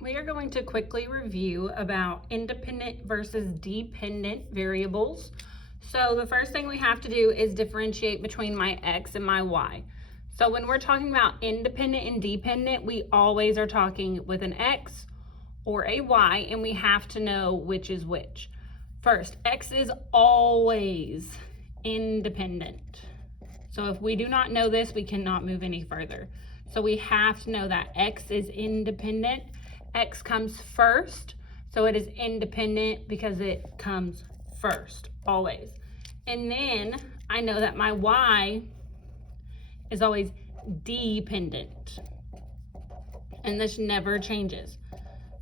We are going to quickly review about independent versus dependent variables. So the first thing we have to do is differentiate between my x and my y. So when we're talking about independent and dependent, we always are talking with an x or a y, and we have to know which is which. First, x is always independent. So if we do not know this, we cannot move any further. So we have to know that x is independent. X comes first, so it is independent because it comes first, always. And then I know that my y is always dependent, and this never changes.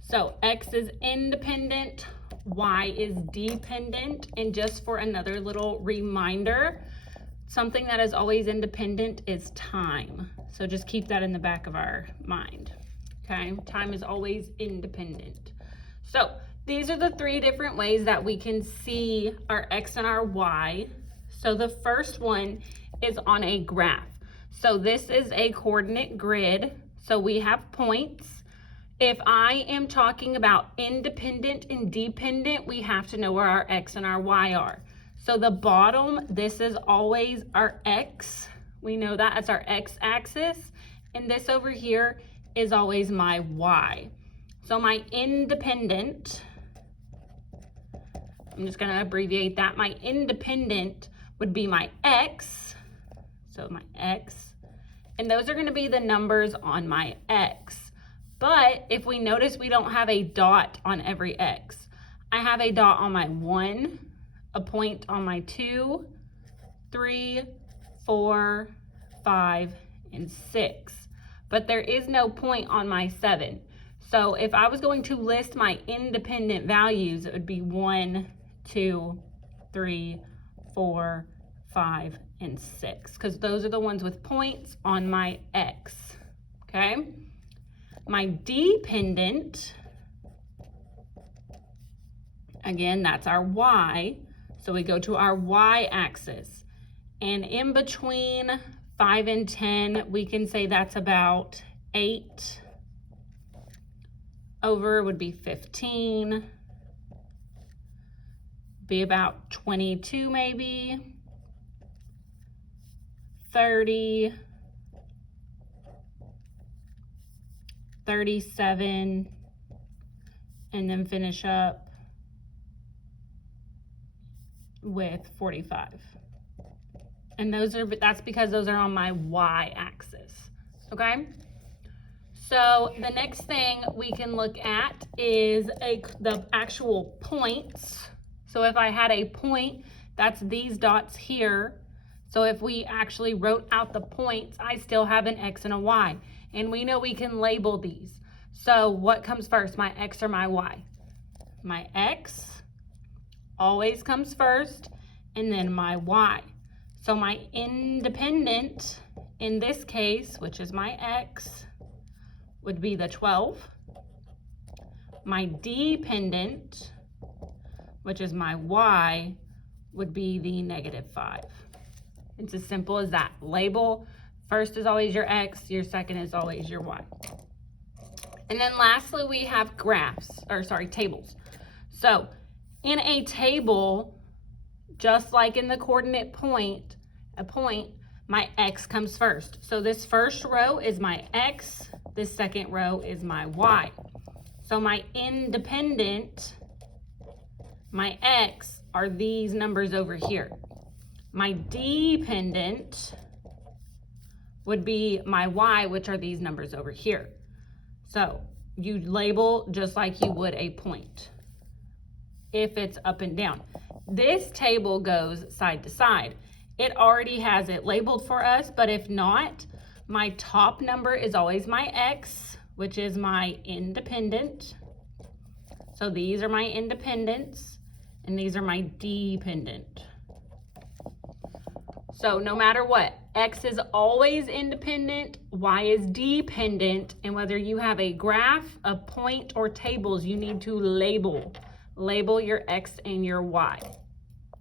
So x is independent, y is dependent, and just for another little reminder, something that is always independent is time. So just keep that in the back of our mind. Okay, time is always independent. So these are the three different ways that we can see our x and our y. So the first one is on a graph. So this is a coordinate grid. So we have points. If I am talking about independent and dependent, we have to know where our x and our y are. So the bottom, this is always our x. We know that as our x-axis. And this over here is always my y. So my independent, I'm just going to abbreviate that. My independent would be my x. So my x. And those are going to be the numbers on my x. But if we notice, we don't have a dot on every x. I have a dot on my 1, a point on my 2, 3, 4, 5, and 6. But there is no point on my 7. So if I was going to list my independent values, it would be 1, 2, 3, 4, 5, and 6, because those are the ones with points on my x. Okay? My dependent, again, that's our y. So we go to our y-axis. And in between 5 and 10, we can say that's about 8. Over would be 15. Be about 22 maybe. 30. 37. And then finish up with 45. And that's because those are on my y-axis, okay? So the next thing we can look at is the actual points. So if I had a point, that's these dots here. So if we actually wrote out the points, I still have an x and a y. And we know we can label these. So what comes first, my x or my y? My x always comes first, and then my y. So my independent, in this case, which is my x, would be the 12. My dependent, which is my y, would be the -5. It's as simple as that. Label, first is always your x, your second is always your y. And then lastly, we have tables. So in a table, just like in the coordinate point, my x comes first. So this first row is my x, this second row is my y. So my independent, my x, are these numbers over here. My dependent would be my y, which are these numbers over here. So you label just like you would a point if it's up and down. This table goes side to side. It already has it labeled for us, but if not, my top number is always my x, which is my independent. So these are my independents, and these are my dependent. So no matter what, x is always independent, y is dependent, and whether you have a graph, a point, or tables, you need to label your x and your y.